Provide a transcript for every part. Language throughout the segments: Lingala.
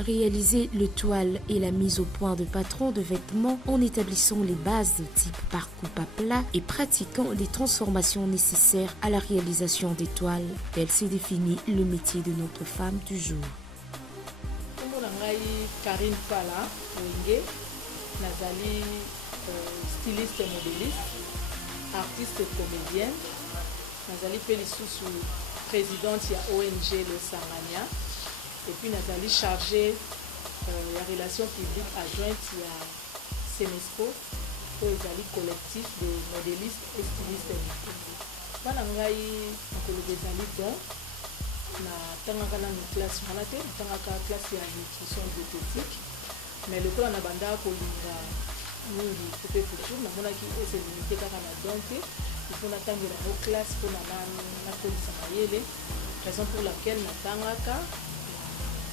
réaliser le toile et la mise au point de patrons de vêtements en établissant les bases de type par coupe à plat et pratiquant les transformations nécessaires à la réalisation des toiles. Tel s'est défini le métier de notre femme du jour. Karine Pala, Wenge, Nazali, styliste et modéliste, artiste et comédienne. Nazali Pelissousou, présidente de ONG Le Sangania. Et puis Nazali chargée de la relation publique adjointe à Senesco, Nazali collectif de modélistes et stylistes. Voilà, na tangaka na classe wana te tangaka classe ya nutrition diététique mais le plan na banda kolinga mingi coupe couture na monaki ese limité kaka na donte il faut natangela au classe pour na kolisa mayele raison pour laquelle na tangaka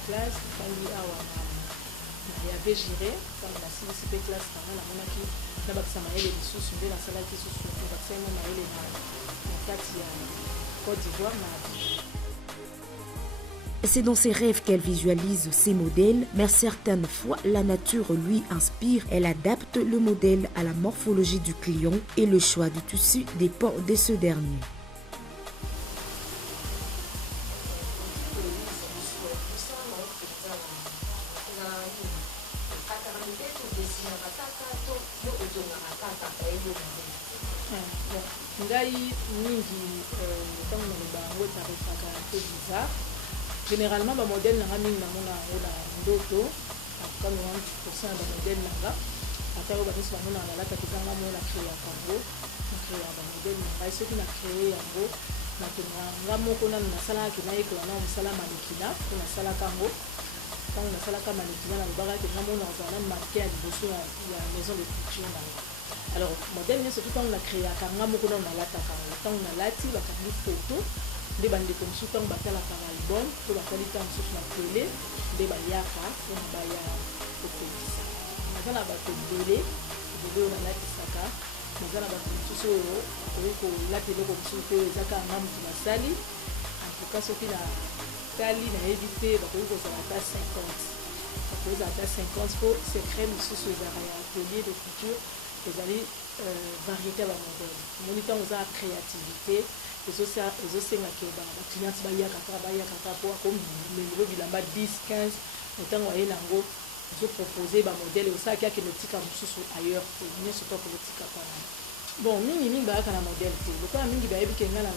classe tangi awa na ya végiré quand na sisi pe classe kana na monaki na bakisa mayele lisusu nde na salaki lisusu bakisa mayele na kati ya Côte d'Ivoire na C'est dans ses rêves qu'elle visualise ses modèles, mais certaines fois, la nature lui inspire. Elle adapte le modèle à la morphologie du client et le choix du tissu dépend de ce dernier. Généralement, le modèle n'a pas mis ndoto, comme 90% de modèle n'a pas. Après, on va dire que la créé à Congo, créé à modèle n'a pas. Ce qui a créé à Congo, maintenant, on a une salle qui n'a pas une salle mannequin, on a une salle Congo. Quand on a une salle mannequin, on a une marqué à la maison de couture. Alors, le modèle, c'est tout quand on a créé à Congo, on a la quand on a la photo. Des bandes comme ça, on battait la album, pour la qualité en souffle la télé, des bayaka, on baya au pays. On a battu le délai, on a la tisaka, on a battu tout ça, la télé comme ça, les aka en qui la sali, en tout cas, ce qui la sali n'a évité, on a 50. On a 50 pour ces crèmes sous les ateliers de couture, les variétés à la modèle. On a la créativité. Les clients bilamba 10 15 autant voyer nango je proposer ba modèle ça qui a que le tika mususu ailleurs ni surtout que le tika pas bon mingi ba kana modèle te le quoi mingi ba yebi kenga na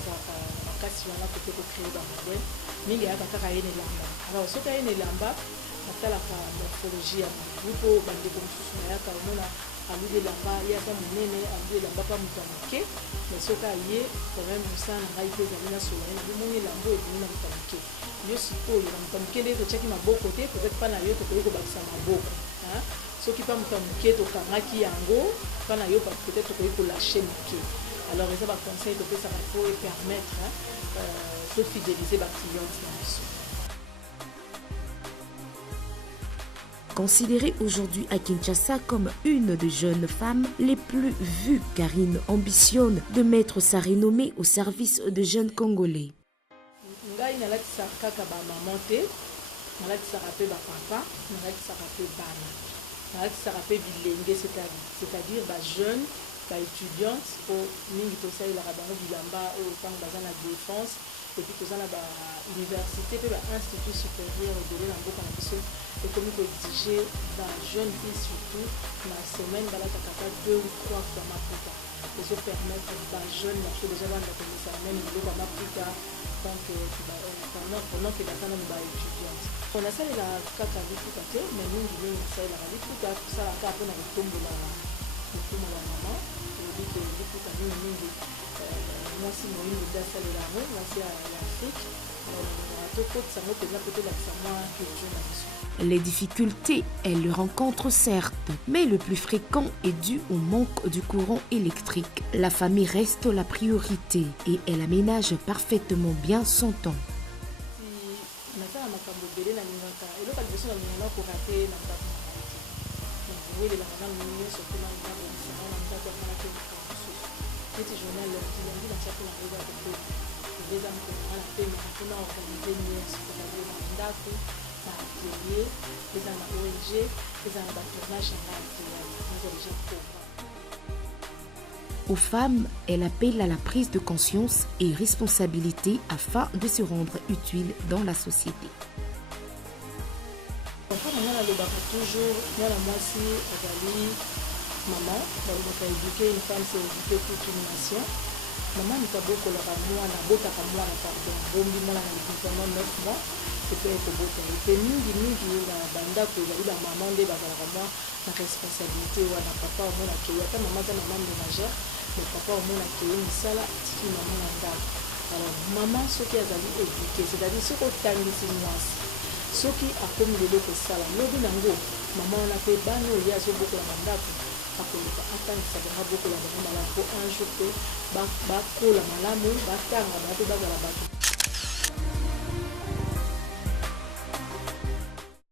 kasi wana côté ko créer ba modèle mingi aka kaka yene lamba alors ce ka yene lamba atala ka morphologie ya groupe bande ko mususu na yaka mona alude lamba ya ka munene alude lamba pa mutamuke mais ce cas lié quand même ça na raité za na so na moni lambo et na mutamuke yo siko yo mutamuke les to chaki maboko te peut-être pas na yo to ko bakisa maboko hein ce qui pas mutamuke to kamaki yango pas na yo peut-être ko lâcher muke alors ça va conseil que ça va pour permettre de fidéliser ba clients na. Considérée aujourd'hui à Kinshasa comme une des jeunes femmes les plus vues, Karine ambitionne de mettre sa renommée au service de jeunes Congolais. Ngai nalatisa kaka ba maman te, nalatisa pe ba papa, nalatisa pe bana, nalatisa pe bilenge, c'est-à-dire ba jeunes, ba étudiantes au mingi to ça la rabango bilamba au temps bazana défense et puis to ça ba université pe ba institut supérieur de l'Amboka na biso et comme il faut exiger dans jeunes filles surtout la semaine dans la kaka 2 ou 3 fois ma puta et se permettre aux jeunes marcher déjà dans la commission même le ba ma puta donc pendant que d'attendre ba étudiante on a ça la kaka lifuka te mais nous nous ça la lifuka ça la kaka na tombe la maman et dit que lifuka mingi moi si moi une dassa de la rue moi c'est l'Afrique Les difficultés, elles le rencontrent certes, mais le plus fréquent est dû au manque du courant électrique. La famille reste la priorité et elle aménage parfaitement bien son temps. baatelier eza na ONG eza na batournage na atelier naza déjà programme. Aux femmes, elle appelle à la prise de conscience et responsabilité afin de se rendre utile dans la société. Toujours, maman, éduquer une femme, c'est éduquer toute une nation. Maman, nous avons beaucoup de mois, pardon, bombi moi na 9 mois, c'est peut être beau. Et mingi la banda que la maman de bazala moi la responsabilité ou na papa au moins que ta maman ta maman ménagère, mais papa au moins que une sala tiki maman nda. Alors maman ce qui a zali éduquer, c'est-à-dire ce qu'on tangi c'est nuance. Ce qui a comme le ko sala, lobi nango, maman na pe bano ya zo beaucoup la mandako. Akoloka atangisa bango beaucoup la bango malamu po un jour pe bakola malamu batanga bato bazala bato